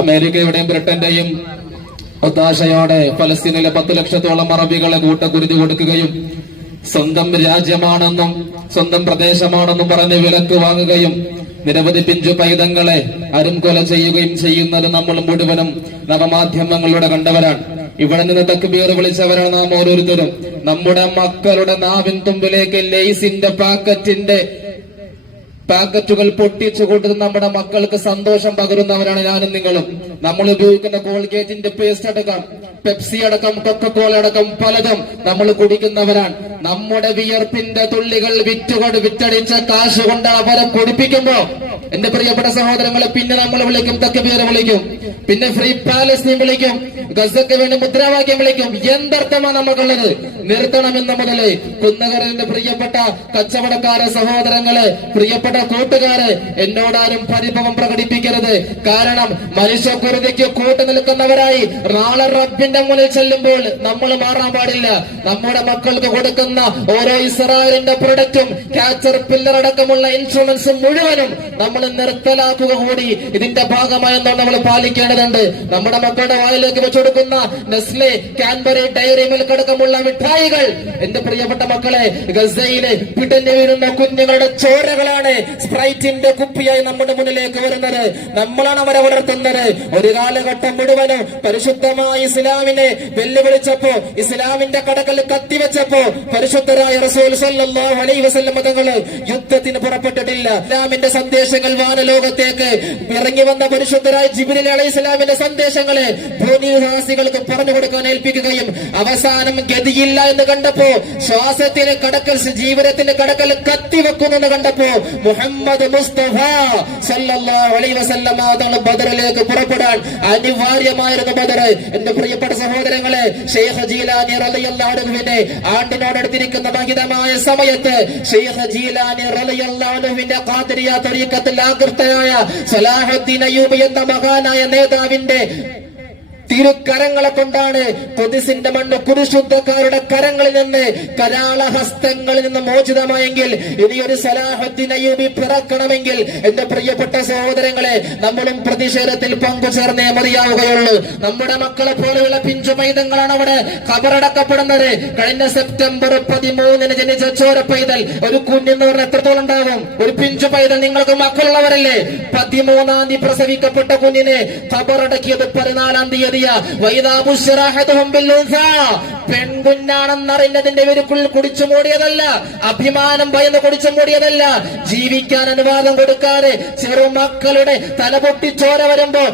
അമേരിക്കയുടെയും ബ്രിട്ടന്റെയും ഒത്താശയോടെ ഫലസ്തീനിലെ 10 ലക്ഷത്തോളം അറബികളെ കൂട്ടക്കുരുതി കൊടുക്കുകയും സ്വന്തം രാജ്യമാണെന്നും സ്വന്തം പ്രദേശമാണെന്നും പറഞ്ഞ് വിലക്ക് വാങ്ങുകയും നിരവധി പിഞ്ചു പൈതങ്ങളെ അരുംകൊല ചെയ്യുകയും ചെയ്യുന്നത് നമ്മൾ മുഴുവനും നവമാധ്യമങ്ങളിലൂടെ കണ്ടവരാണ്. ഇവിടെ നിന്ന് തക്ബീർ വിളിച്ചവരാണ് നാം ഓരോരുത്തരും. നമ്മുടെ മക്കളുടെ നാവിൻ തുമ്പിലേക്ക് ലേസിന്റെ പാക്കറ്റുകൾ പൊട്ടിച്ചു കൊടുത്ത് നമ്മുടെ മക്കൾക്ക് സന്തോഷം പകരുന്നവരാണ് ഞാനും നിങ്ങളും. നമ്മൾ ഉപയോഗിക്കുന്ന കോൾഗേറ്റിന്റെ പേസ്റ്റ് അടക്കം, പെപ്സി അടക്കം, കൊക്കക്കോള അടക്കം പലതും നമ്മൾ കുടിക്കുന്നവരാണ്. നമ്മുടെ വിയർപ്പിന്റെ തുള്ളികൾ വിറ്റടിച്ച കാശ് കൊണ്ട് അവരെ കുടിപ്പിക്കുമ്പോ എന്റെ പ്രിയപ്പെട്ട സഹോദരങ്ങളെ പിന്നെ നമ്മൾ വിളിക്കും, തക്ബീർ വിളിക്കും, പിന്നെ ഫ്രീ പാലസ്തീൻ വിളിക്കും, ഗസക്ക് വേണ്ടി മുദ്രാവാക്യം വിളിക്കും. എന്തർത്ഥമാണ് നമുക്കുള്ളത്? നിർത്തണമെന്ന മുതലേ കുന്നകരന്റെ പ്രിയപ്പെട്ട കച്ചവടക്കാരെ സഹോദരങ്ങളെ, പ്രിയപ്പെട്ട കൂട്ടുകാരെ, എന്നോടാരും പരിഭവം പ്രകടിപ്പിക്കരുത്. കാരണം മനുഷ്യക്കുരുതിക്ക് കൂട്ടു നിൽക്കുന്നവരായി നാളെ റബ്ബിന്റെ മുന്നിൽ ചെല്ലുമ്പോൾ നമ്മൾ മാറാൻ പാടില്ല. നമ്മുടെ മക്കൾക്ക് കൊടുക്കുന്ന ഓരോ ഇസ്രായേലിന്റെ പ്രൊഡക്റ്റും ക്യാച്ചർ പില്ലർ അടക്കമുള്ള ഇൻഷുറൻസും മുഴുവനും നമ്മൾ നിർത്തലാക്കുക കൂടി ഇതിന്റെ ഭാഗമായെന്നോ നമ്മൾ പാലിക്കേണ്ടതുണ്ട്. നമ്മുടെ മക്കളുടെ വായിലേക്ക് വെച്ചുകൊടുക്കുന്ന നെസ്ലെ, കാൻബറി, ഡയറി മിൽക്ക് അടക്കമുള്ള മിഠായികൾ എന്റെ പ്രിയപ്പെട്ട മക്കളെ, ഗസയിലെ പിടഞ്ഞു വീഴുന്ന കുഞ്ഞുങ്ങളുടെ ചോരകളാണ് സ്പ്രൈറ്റിന്റെ കുപ്പിയായി നമ്മുടെ മുന്നിലേക്ക് വരുന്നത്. നമ്മളാണ് അവരെ വളർത്തുന്നത്. ഒരു കാലഘട്ടം മുഴുവനും പരിശുദ്ധമായ ഇസ്ലാമിനെ വെല്ലുവിളിച്ചപ്പോ, ഇസ്ലാമിന്റെ കടകൾ കത്തിവെച്ചപ്പോ പരിശുദ്ധരായ റസൂൽ സല്ലല്ലാഹു അലൈഹി വസല്ലം തങ്ങൾ യുദ്ധത്തിന് പുറപ്പെട്ടിട്ടില്ല. ഇസ്ലാമിന്റെ സന്ദേശങ്ങൾ വാനലോകത്തേക്ക് ഇറങ്ങി വന്ന പരിശുദ്ധരായ ജിബ്രീൽ അലൈഹിസ്സലാമിന്റെ സന്ദേശങ്ങളെ ഭൂനിവാസികൾക്ക് പറഞ്ഞു കൊടുക്കാൻ ഏൽപ്പിക്കുകയും അവസാനം ഗതിയില്ല എന്ന് കണ്ടപ്പോ, ശ്വാസത്തിന് കടക്കൽ, ജീവിതത്തിന്റെ കടക്കൽ കത്തിവെക്കുന്നെന്ന് കണ്ടപ്പോ മുഹമ്മദ് മുസ്തഫ സല്ലല്ലാഹു അലൈഹി വസല്ലം തങ്ങൾ ബദറിലേക്ക് പുറപ്പെടാൻ അനിവാര്യമായിരുന്നു. ബദർ എന്റെ പ്രിയപ്പെട്ട സഹോദരങ്ങളെ, ശൈഖ് ജീലാനി റളിയല്ലാഹു അൻഹുവിന്റെ ആണ്ടിനോടടുത്തിരിക്കുന്ന മഹിതമായ സമയത്ത് ശൈഖ് ജീലാനി റളിയല്ലാഹു അൻഹുവിന്റെ ഖാദിരിയ തരീഖത്തിൽ ആകൃഷ്ടയായ സലാഹുദ്ദീൻ അയ്യൂബി എന്ന മഹാനായ നേതാവിന്റെ തിരുക്കരങ്ങളെ കൊണ്ടാണ് ഖുദ്സിന്റെ മണ്ണ് കുരിശുദ്ധക്കാരുടെ കരങ്ങളിൽ നിന്ന്, കരാളഹസ്തങ്ങളിൽ നിന്ന് മോചിതമായെങ്കിൽ ഇനിയൊരു സലാഹുദ്ദീൻ അയ്യൂബി പിറക്കണമെങ്കിൽ എന്റെ പ്രിയപ്പെട്ട സഹോദരങ്ങളെ, നമ്മളും പ്രതിഷേധത്തിൽ പങ്കുചേർന്നേ മതിയാവുകയുള്ളൂ. നമ്മുടെ മക്കളെ പോലെയുള്ള പിഞ്ചു പൈതങ്ങളാണ് അവിടെ ഖബറടക്കപ്പെടുന്നത്. കഴിഞ്ഞ സെപ്റ്റംബർ 13 ജനിച്ച ചോര പൈതൽ, ഒരു കുഞ്ഞെന്ന് പറഞ്ഞാൽ എത്രത്തോളം ഉണ്ടാകും? ഒരു പിഞ്ചു പൈതൽ. നിങ്ങൾക്ക് മക്കളുള്ളവരല്ലേ? 13-ാം തീയതി പ്രസവിക്കപ്പെട്ട കുഞ്ഞിനെ ഖബറടക്കിയത് 14-ാം തീയതി. പെൺകുഞ്ഞാണെന്നറിഞ്ഞതിന്റെ പേരുക്കുള്ളിൽ കുടിച്ചു മൂടിയതല്ല, അഭിമാനം ഭയന്ന് കുടിച്ചു മൂടിയതല്ല, ജീവിക്കാൻ അനുവാദം കൊടുക്കാതെ ചെറുമക്കളുടെ തലപൊട്ടി ചോര വരുമ്പോ